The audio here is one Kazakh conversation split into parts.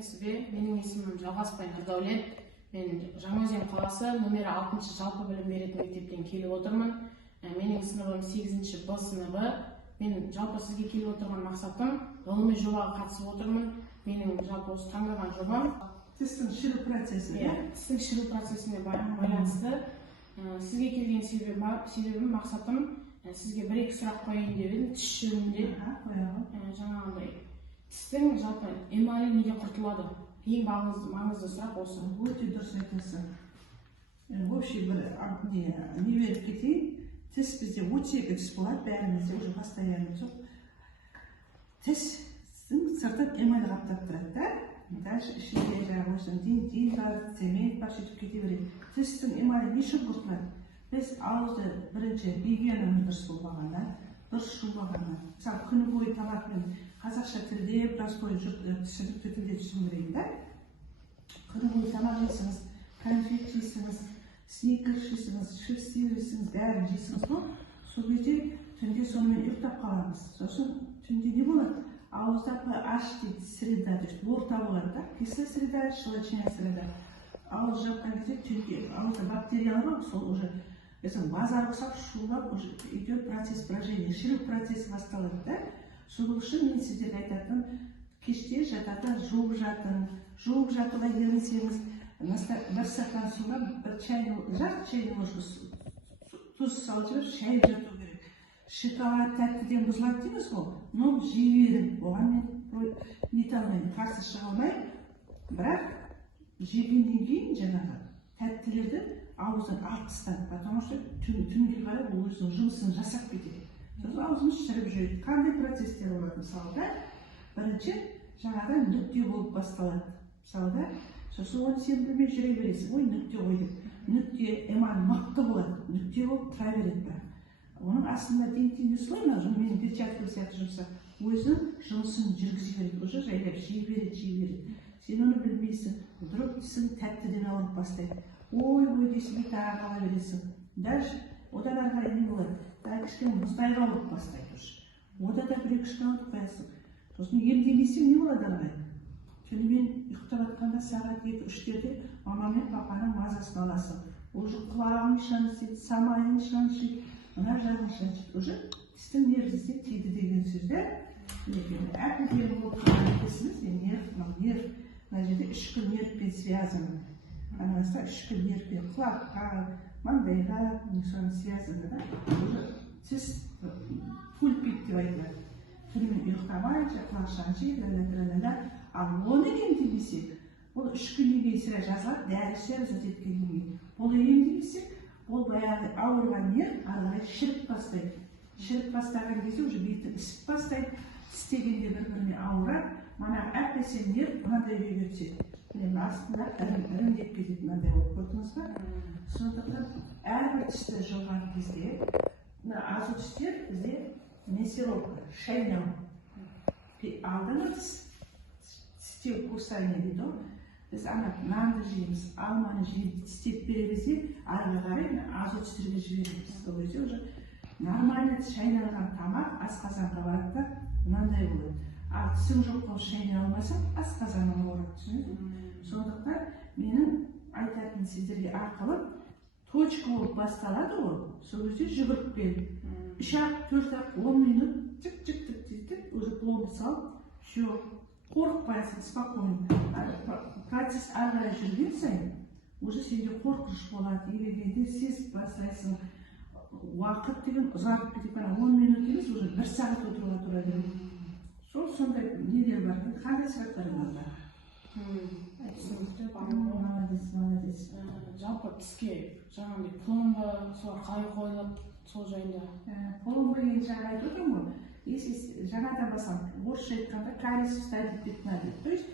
сәлеметсізбе? Менің есімім Жалғасбай Нұрдәулет. Мен Жаңаөзен қаласы нөмірі 6 жалпы білім беретін мектептен келіп отырмын. Менің сыныбым 8-ші Б сыныбы. Мен жалпы сізге келіп отырған мақсатым ғылыми жобаға қатысып отырмын. Менің жалпы осы таңдаған жобам тістің шіру процесі. Тістің шіру процесіне байланысты. Сізге келген себебім мақсатым сізге бір-екі сұрақ қояйын деп едім. Тіс шіруінде жаңағындай тістің жалпы эмалі неге құртылады? Ең маңызды сұрақ осы. Өте дұрыс айтасың. Вообще бір не беріп кетейін. Тіс бізде 32 тіс болады, бәрімізде уже постоянно жоқ. Тістің сыртын эмаль қаптап тұрады да. Дальше ішінде жаңағы осының дейін бар, цемент бар, сөйтіп кете береді. Тістің эмалі не үшін құртылады? Біз ауызды бірінші гигиенамыз дұрыс болмағанда, дұрыс жумағанда, мысалы күні бойы тамақпен қазақша тілде, простой түсінікті тілде түсіндірейін да. Күні бойы тамақ жейсіңіз, конфет жейсіңіз, сникерс жейсіңіз, шипстер жейсіңіз, бәрін жейсіңіз ғой. Сол кезде түнде сонымен ұйықтап қаламыз. Сосын түнде не болады? Ауызда pH дейді, среда, то есть орта болады да, кислая среда, щелочная среда. Ауыз жапқан кезде түнде ауызда бактериялар бар, сол уже базар ұқсап шулап уже идет процесс брожения, шіру процесі басталады да. Сол үшін мен сіздерге айтатын, кеште жататын, жуып жатуға ерінсеңіз, бір стакан суға бір жарты чайный ложка тұз салып жіберіп, шай жату керек. Шоколад тәттіден бұзылады дейміз ғой, но жей берім. Оған мен нете алмаймын, қарсы шыға алмаймын, бірақ жегеннен кейін жаңағы тәттілерді ауыздан алып тастады, потому что түнге қарай ол өзінің жұмысын жасап кетеді. Сосын аузымыз шіріп жүреді. Қандай процестер болады? Мысалда, бірінші жаңадан нүкте болып басталады. Мысалда, сосын оны сен білмей жүре бересің, ой, нүкте ғой деп. Нүкте эмаль мықты болады, нүкте болып тұра береді бірақ. Оның астында дейін солай ма, менің перчаткам сияқты жұмсақ, өзінің жұмысын жүргізе береді, уже жайлап жей береді. Сен оны білмейсің, вдруг тісің тәттіден алып бастайды. Ой, дейсің, тағы қала бересің. Дальше, одан ары қарай не болады? Тағы кішкене мұздайға алып бастайды уже. Ода да бір-екі кішкене алып қоясың. Сосын емдемесең не болады ары қарай? Түнімен ұйықтап жатқанда сағат 2-3-терде мама мен папаның мазасын аласың. Уже құлағың шаншиды, самайың шаншиды, мына жағың шаншиды. Уже тістің нервісіне тиді деген сөздер. Әпілдері болып кетесіңіз, нерв, мына жерде ішкі нервпен связаны. Анасы ішкі нервпен құлаққа, маңдайға, соны связаны да. Уже тіс пульпит деп айтылады. Түнімен ұйықтамайынша, құлақ шаншиды, ал оны емдемесек, ол 3 күннен кейін сірә жазылады, дәрісі әзірдеткеннен кейін. Ол емдемесек, ол баяғы ауырған нерв ары қарай шіріп бастайды. Шіріп бастаған кезде уже беті ісіп бастайды, тістегенде бір-біріне ауырады, манағы әп-әсем нерв мынандай үйге түседі. Міне астында іріңдеп кетеді, мынандай болып көрдіңіз ба? Сондықтан әрбір тісті жұлған кезде, азу тістер бізде месировка, шайнау. Алдыңғы тістеу курсайны дейді ғой. Біз нанды жейміз, алманы жейміз, тістеп береміз де, ары қарай азу тістерге жібереміз. Сол кезде уже нормальный шайналған тамақ асқазанға барады да, мынандай болады. Ал тісің жоқ болып шайнай алмасаң, асқазаның ауырады, түсінесің? Сондықтан менің айтатын сіздерге ақылым, точка болып басталады ғой, сол кезде жүгіріп келді. 3-4-10 минут тік-тік-тік-тік, уже пломбы салып, все, қорықпайсың, спокойно. Процесс ары қарай жүрген сайын, уже сенде қорқыныш болады, елегенде сезіп бастайсың. Уақыт деген ұзарып кетіп, 10 минут емес, уже 1 сағат отыруға тура келеді. Сондай нелер бар, қандай сұрақтарыңыз бар? Молодец. Жалпы тіске жаңағындай пломба солар қалай қойылып, сол жайында. Пломба деген жаңа айтып отырмын ғой. Если жаңадан басам, орысша айтқанда кариес вставить деп надо. То есть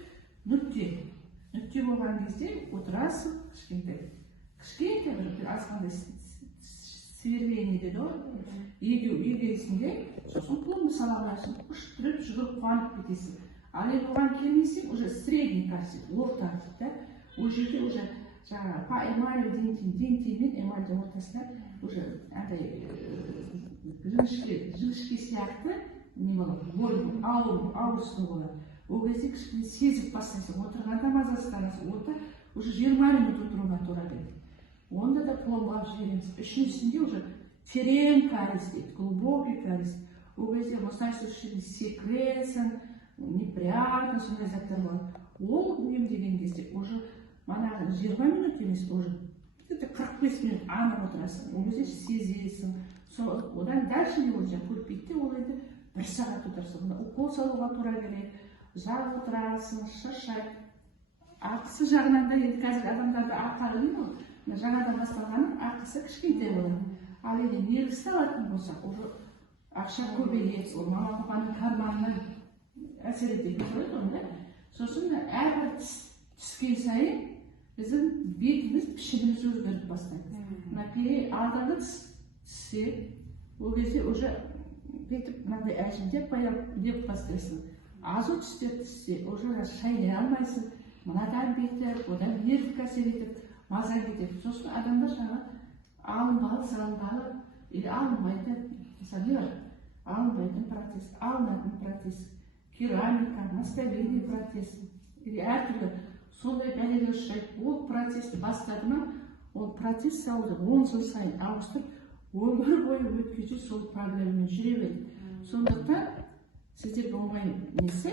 нүкте болған кезде отырасың, кішкентай бір азғандай сверление деді ғой, егесінде, сосын пломба сала аласың, ұштырып, жүгіріп қуанып кетесің. Ал енді оған келмесең, уже средний кассет, орта дейді, ол жерде уже жаңағы по эмалю дентимен эмальдің ортасында уже жіңішке сияқты не болады, ауыр сыны болады. ол кезде кішкене сезіп бастайсың, отырғанда мазасызданасың, онда уже 20 минут отыруға тура келеді. Онда да пломбалап жібереміз. Үшіншісінде уже терең кариес дейді, глубокий кариес. Ол кезде осылайша ішінде секресін, неприятно сондай заттар болады. Ол емдеген кезде уже манағы 20 минут емес, уже 45 минут анық отырасың. Ол кезде сезесің. Одан дальше не olur, көрпейді, ол енді 1 сағат отырсың. Укол салуға тура керек, ұзақ отырасың, шаршайды. Ақысы жағынан да енді қазір адамдарды ақы деймін ғой. Жаңадан басталғанның ақысы кішкентай болады. Ал енді негізі алатын болсақ, уже ақша көбейеді, ол маманның карманынан әсер ететін болады ғой, да? Сосын әрбір түскен сайын біздің бетіміз, пішініміз өзгеріп бастайды. Алдыңғы түссе, ол кезде уже бүйтіп мынандай әжімдеп деп бастайсың. Азу түстер түссе, уже шайнай алмайсың. Мынадан бетіп, одан нервке әсер етіп, маза кетеді. Сосын адамдар жаңа алынбалы, салынбалы, или алынбайтын, мысалы не бар? Алынбайтын протез, алынатын протез, керамика, наставление протез, или әртүрлі сондай бәлеге ұшырайды. Ол протезді бастады ма, ол протез салуды 10 жыл сайын ауыстырып, өмір бойы өткенше сол проблемамен жүре береді. Сондықтан сіздерге оңай несі,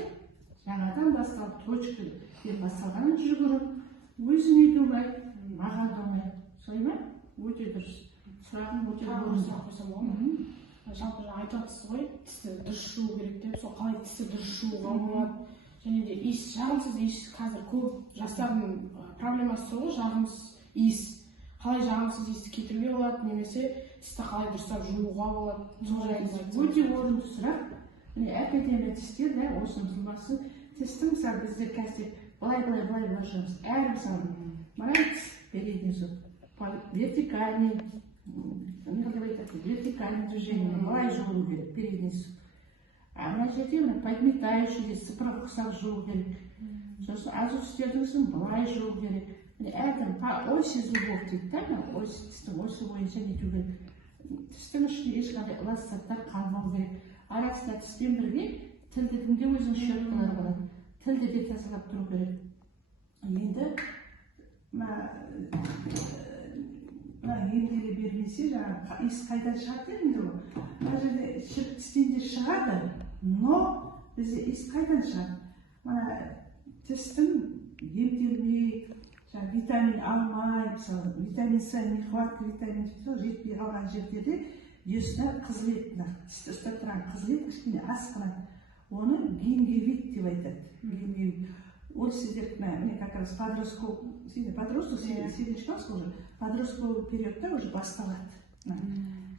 жаңадан басталып, точка басталғанын жүгіру, өзіңе де оңай, маған да оңай. Солай ма? Өте дұрыс. Сұрағым өте дұрыс. Жалпы айтыватсыз ғой, тісті дұрыс жуу керек деп, сол қалай тісті дұрыс жууға болады. Және де иіс, жағымсыз иіс қазір көп жастардың проблемасы сол ғой, жағымсыз иіс. Қалай жағымсыз иісті кетіруге болады, немесе тісті қалай дұрыстап жууға болады. Сол жайында өте орынды сұрақ. Академия тістер, осының жұмбасы, тістің мысалы бізде қазір былай жұмыс. Әр мысалы, мына тіс передний зуб, вертикальный движение, былай жуу керек, передний зуб. А мына жерде подметающий, сыпырып ұқсап жуу керек. Сосын азу тістердің ісін былай жуу керек. Әркім по оси зубов дейді, оси тістің оси бойынша нету керек. Тістің ішінде ешқандай лас заттар қалмау керек. Арасында тіспен бірге тілдігінде өзінің щеткалары болады. Тілді де тазалап тұру керек. Енді емделе бермесе, иіс қайдан шығады енді ол. Мына жерде тістен де шығады, но бізде иіс қайдан шығады? Мына тістің емделмей, витамин алмай, мысалы, витамин С, нехватка витамин жетпей қалған жерде десна қызыл ет, тісті ұстап тұрған қызыл ет кішкене асқырады. Оны гингивит деп айтады. Ол сіздер, мен как раз подростковый периодта уже басталады.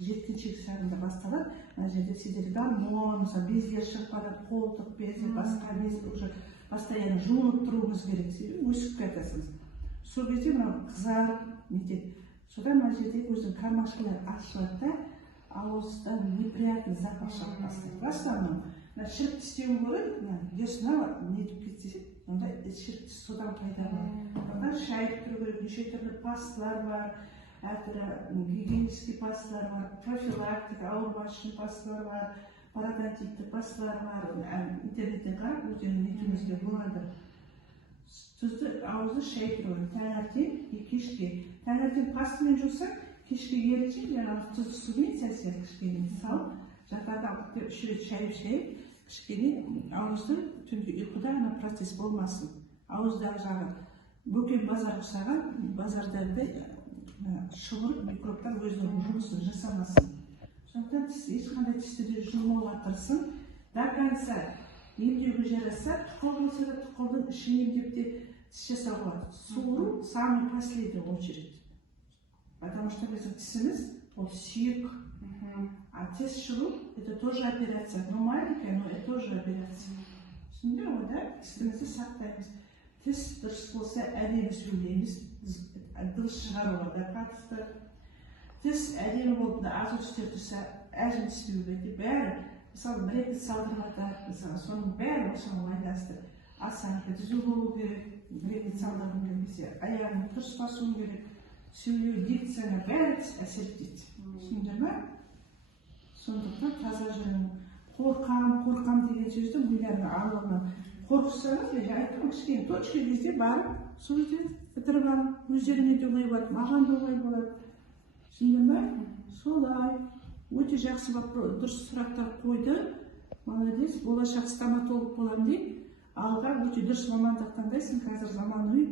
Жеткіншек шағында басталады. Мына жерде сіздер гормон, бездер шығып барады, қолтық безі, басқа безі уже постоянно жуынып тұруымыз керек. Өсіп кетесіңіз. Сол кезде мынау қызарып нетеді. Содан мына жерде өзінің кармашкалар ашылады да, ауыздан неприятный запах шығып бастайды. Басталмау. Шірік тістеуін көреді, десна нетіп кетсе, онда шірік тіс содан пайда болады. Онда шайып тұру керек, неше түрлі пасталар бар, әртүрлі гигиенический пасталар бар, профилактика, ауырмас үшін пасталар бар, пародонтитті пасталар бар. Интернеттен қарап, өздерін нетуімізге болады. Тұзды ауызды шайып тұру керек, таңертең, кешке. Таңертең пастамен жусақ, кешке ерінше, тұзды сумен сәл кішкене салып, жатарда 3 рет шайып, кішкене ауызды түнгі ұйқыда процесс болмасын. Ауыздағы жағы бөкен базар ұқсаған, базардарда шұғыр микробтар өзінің жұмысын жасамасын. Сондықтан ешқандай тісті де жумауға тырысың. До конца емдеуге жараса, тұқыл болса да тұқылдың ішін емдеп те тіс жасауға. Суыру самый последний очередь. Потому что біздің тісіміз ол сүйек. А тіс шығу – это тоже операция. Но маленькая, но это тоже операция. Түсінде ғой, да? Тістімізді сақтаймыз. Тіс дұрыс болса, әдемі сөйлейміз. Дұрыс шығаруға да қатысты. Тіс әдемі болып, азу тістер тұрса, әжім түспеуге де бәрі. Мысалы, бір рет салдырмада, соның бәрі осыған байланысты. Осанка түзу болу керек, бір рет салдырғым келмесе, аяғын дұрыс басуым керек. Сөйлеу, дикцияға бәрі әсер етеді. Түсіндір ме? Сондықтан таза жүрмін. Қорқам деген сөзді миларына алуына қорықсаңыз мен айттым кішкене точка кезде барып сол жерде бітіріп алып өздеріңе де оңай болады маған да оңай болады түсіндің ба солай өте жақсы дұрыс сұрақтар қойды молодец болашақ стоматолог боламын дейді алға өте дұрыс мамандық таңдайсың қазір заманауи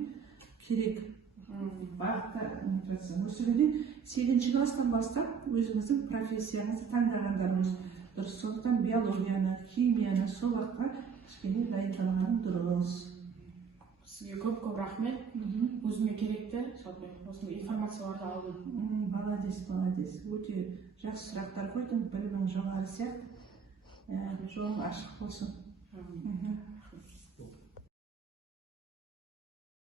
керек бағытта өсіруден 8 класстан бастап өзіңіздің профессияңызды таңдағандарыңыз дұрыс сондықтан биологияны химияны сол уақытқа кішкене дайындалғаның дұрыс сізге көп рахмет өзіме керекті жалпы осындай информацияларды алдым молодец өте жақсы сұрақтар қойдың білімің жоғары сияқты жолың ашық болсын